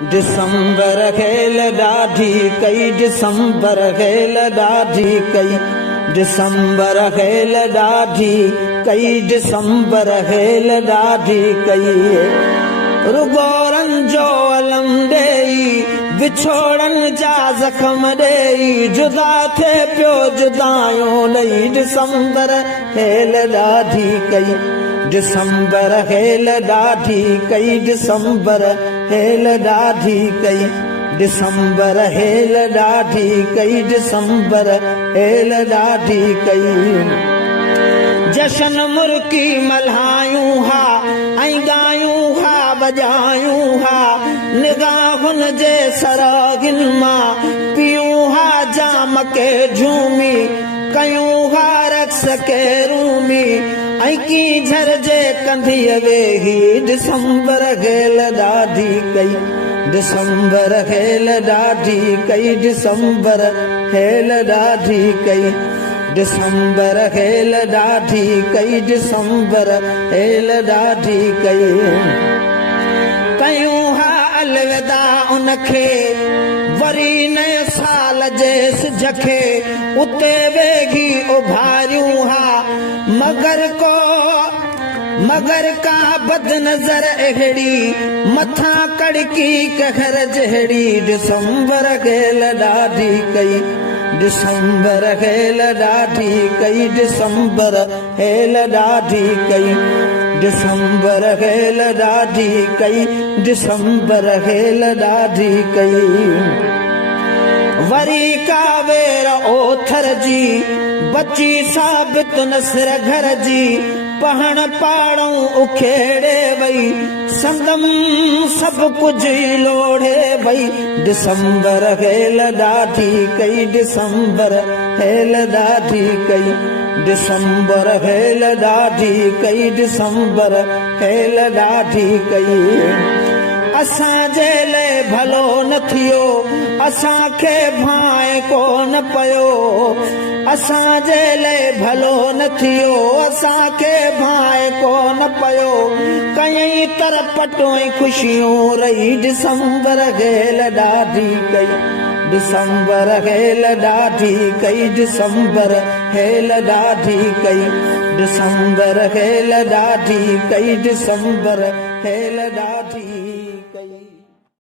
दिसंबर खेल ॾाढी कई, दिसंबर खेल ॾाढी कई, दिसंबर खेल ॾाढी कई, दिसंबर खेल ॾाढी कई। रुगोरन जो अलम ॾेई, विछोड़न जा ज़ख़्म ॾेई, जुदा थे पियो जुदायूं ॾेई, दिसंबर खेल ॾाढी कई, दिसंबर खेल ॾाढी कई, दिसंबर खेल ॾाढी कई, दिसंबर खेल ॾाढी कई, दिसंबर खेल ॾाढी कई। जशन मुर्की मल्हायूं हा ऐं ॻायूं हा वॼायूं हा, निगाहुन जे सरागिन मां पियूं हा जाम के झूमी, कयूं हा रक्स के रूमी, ऐं की झर जे कंधीअ वेही, दिसंबर खेल ॾाढी कई, दिसंबर खेल ॾाढी कई, दिसंबर खेल ॾाढी कई, दिसंबर खेल ॾाढी कई, दिसंबर खेल ॾाढी कई। कयूं हा अलविदा उनखे वरी नए साल जे सिज खे, उते वेगी उभारियूं हा, मगर का बद नजर अहिड़ी, मथा कड़की कहर जहिड़ी, दिसंबर खेल ॾाढी कई, दिसंबर खेल ॾाढी कई, दिसंबर खेल ॾाढी कई, दिसंबर खेल ॾाढी कई, दिसंबर खेल ॾाढी कई। वरी कावेर ओथर जी बची साबित नसर घर जी, पहण पाड़ूं उखेड़े वई, संदम सब कुछ लोढ़े वई, दिसंबर खेल ॾाढी कई, दिसंबर खेल ॾाढी कई, दिसंबर खेल ॾाढी कई, दिसंबर खेल ॾाढी कई। असांजे लाइ भलो न थियो, असांखे भाए कोन पियो, असांजे लाइ भलो न थियो, असांखे भाए कोन पियो, कई तरपटूं ख़ुशियूं रही, दिसंबर खेल ॾाढी कई, दिसंबर खेल ॾाढी कई, दिसंबर खेल ॾाढी कई, दिसंबर खेल ॾाढी कई, दिसंबर खेल ॾाढी